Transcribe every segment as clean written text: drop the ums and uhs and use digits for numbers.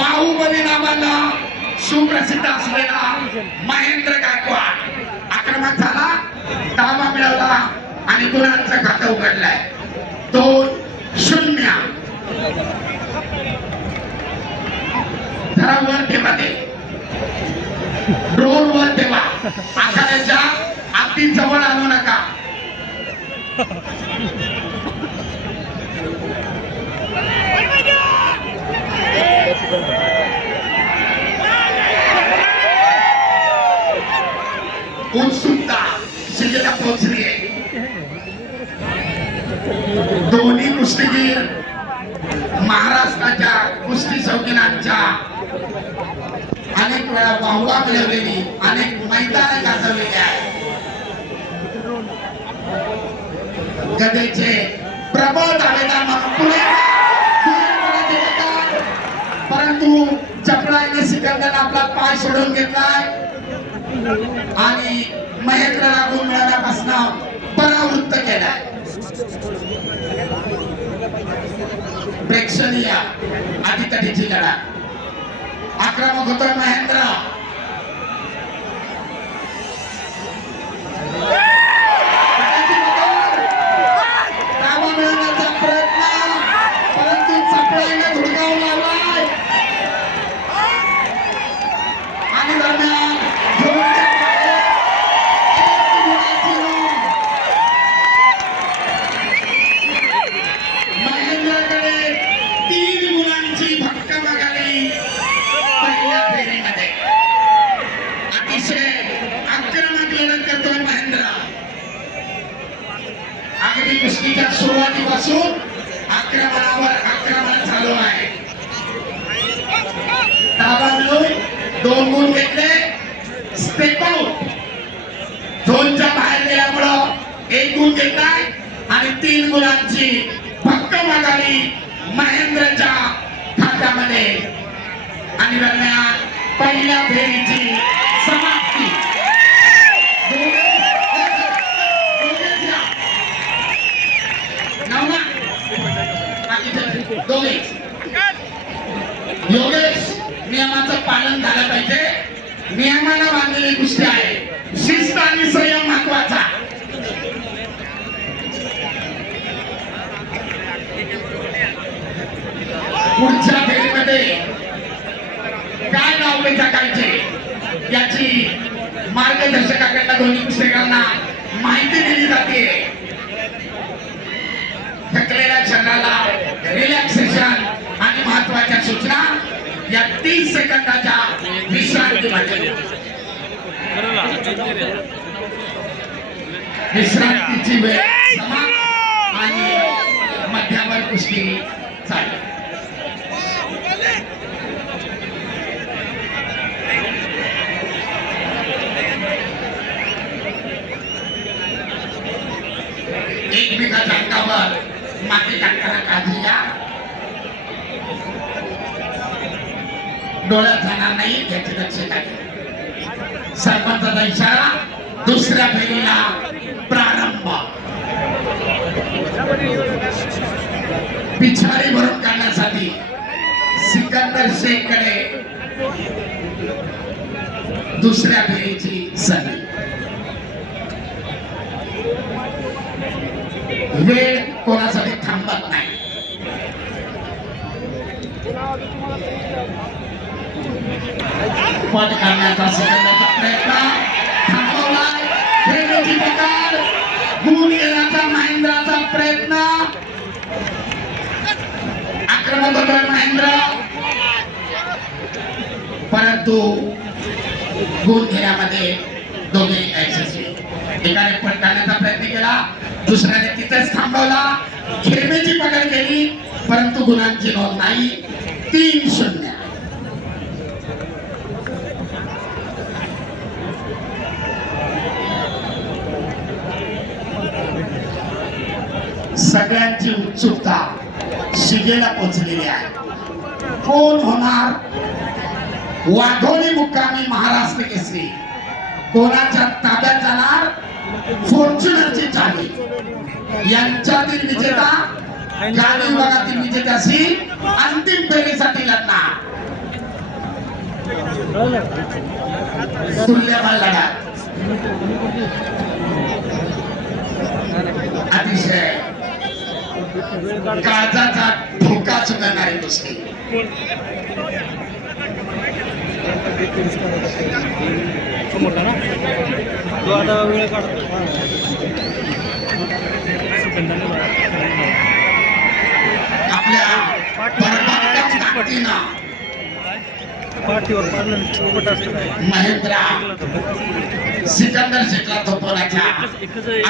बाहुबली नावाला सुप्रसिद्ध असलेला महेंद्र गायकवाड आक्रमक झाला, ताबा मिळवला आणि गुणांचं खातं उघडलंय 2-0. जरा वर ठेवा, ते ड्रोन वर ठेवा, आखाड्याच्या अगदी जवळ आणू नका. उत्सुकता शिगेला पोहोचली आहे. दोन्ही कुस्तीगीर महाराष्ट्राच्या कुस्ती शौकीनांच्या अनेक वेळा वाहवा मिळवलेली, अनेक मैदान गाजवलेली आहे. गदेचे प्रबळ दावेदार म्हणून पुढे, परंतु चपळाईने सिकंदर आपला पाय सोडून घेतलाय आणि महेंद्रला गुण मिळवण्यापासून परावृत्त केलाय. प्रेक्षणीय आधीतडीची लढा. आक्रमक होतोय महेंद्र. ताबा मिळवण्याचा प्रयत्न, परंतु चपळाईने धुडकावून लावलाय आणि दरम्यान कुस्तीच्या सुरुवातीपासून आक्रमणावर आक्रमण चालू आहे. ताबा मिळून 2 गुण घेतले. स्टेप आउट झोनच्या बाहेर गेल्यामुळं 1 गुण घेतलाय आणि 3 गुणांची भक्कम आघाडी महेंद्रच्या खात्यामध्ये. आणि दरम्यान पहिल्या फेरीची समाप्ती. योगेश, नियमाचं पालन झालं पाहिजे. नियमानं बांधलेली कुस्ती आहे. शिस्त आणि संयम महत्वाचा. पुढच्या फेरीमध्ये काय नाव टाकायचे याची मार्गदर्शकाकडनं दोन्ही कुस्तीगीरांना माहिती दिली जाते. थकलेल्या शरीराला रिलॅक्सेशन आणि महत्वाच्या सूचना या 30 सेकंदाच्या विश्रांतीमध्ये. विश्रांतीची वेळ समाप्त आणि मध्यावर कुस्ती चालू. एकमेकाच्या अंगावर माती टाकताना काळजी घ्या. डोळ्यात जाणार नाही याची दक्षता घ्या. सरपंचाचा इशारा. दुसऱ्या फेरीला प्रारंभ. पिछाडी भरून काढण्यासाठी सिकंदर शेखकडे दुसऱ्या फेरीची संधी. वेळ कोणासाठी थांबत नाही. पद करण्याचा सिकंदरचा प्रयत्न थांबवलाय. खेळण्याची पकड. गुण घेण्याचा महेंद्राचा प्रयत्न. आक्रमक होतोय महेंद्र, परंतु गुण घेण्यामध्ये दोघे यशस्वी. एकाने पद करण्याचा प्रयत्न केला, दुसऱ्याने तिथेच थांबवला. खेळण्याची पकड केली, परंतु गुणांची नोंद नाही. 3-0. सगळ्यांची उत्सुकता शिगेला पोहोचलेली आहे. कोण होणार वाघोली मुक्कामी महाराष्ट्र केसरी? कोणाच्या ताब्यात जाणार फॉर्च्युनरची चावी? यांच्यातील विजेता गाडी विभागातील विजेत्याशी अंतिम फेरीसाठी लढणार. तुल्यबळ लढा अतिशय काळजाचा ठोका चुकणारी कुस्ती. आपल्या पाठीवर पाडलं चिकपट असतं काय महेंद्र सिकंदर शेखला थोपवण्याचा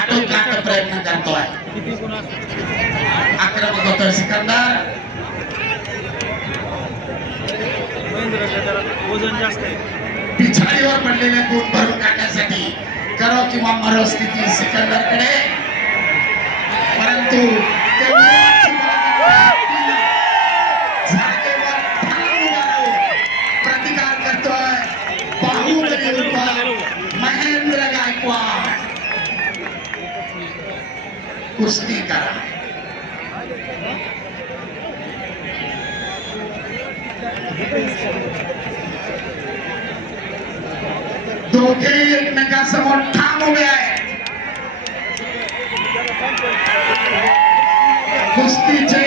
आटोकाट प्रयत्न करतोय. किती गुण आक्रमक होतोय सिकंदर. महेंद्राच्या जरा वजन जास्त आहे. पिछाडीवर पडलेले गुण भरून काढण्यासाठी करो किंवा मरो स्थिती सिकंदरकडे. परंतु प्रतिकार करतोय बाहुबली उर्फ महेंद्र गायकवाड. कुस्ती करा. दोघे एकमेकांसमोर ठाम उभे आहेत. कुस्तीचे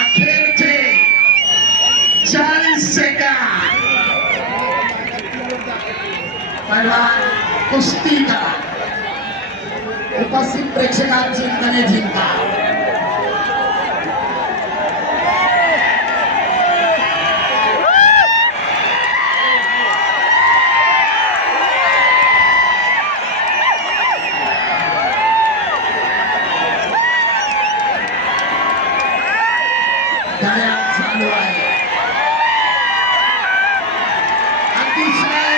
अखेरचे 40 सेकंद. पैलवान कुस्ती करा. उपस्थित प्रेक्षकांची मने जिंका. चालू आहे. अतिशय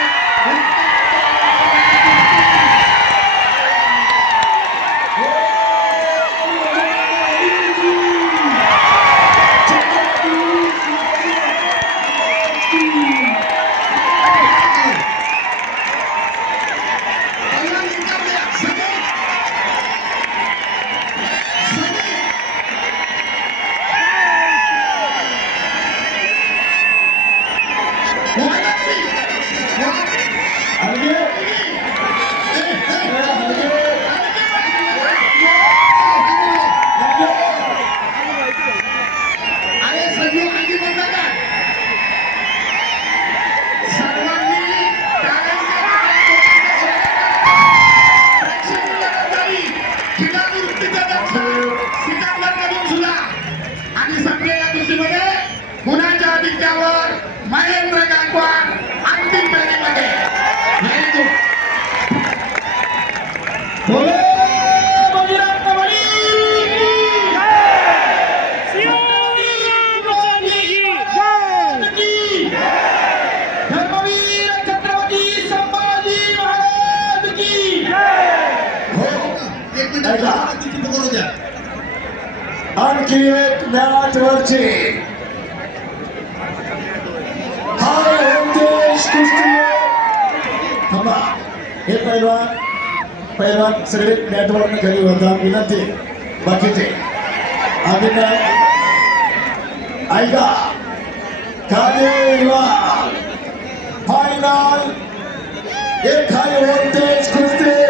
गुणाच्या आधिक्यावर महेंद्र गायकवाड अंतिम फेरीमध्ये. Very good. बोले बजरंग बली की धर्मवीर छत्रपती संभाजी महाराज की. हो एक मिनिट करू द्या. आणखी एक मॅच वरची हे पैलवान सगळे मॅटवरनं खाली होता. विनंती बाकीचे अभिनय ऐका. फायनल एक हाय व्होल्टेज कुस्ती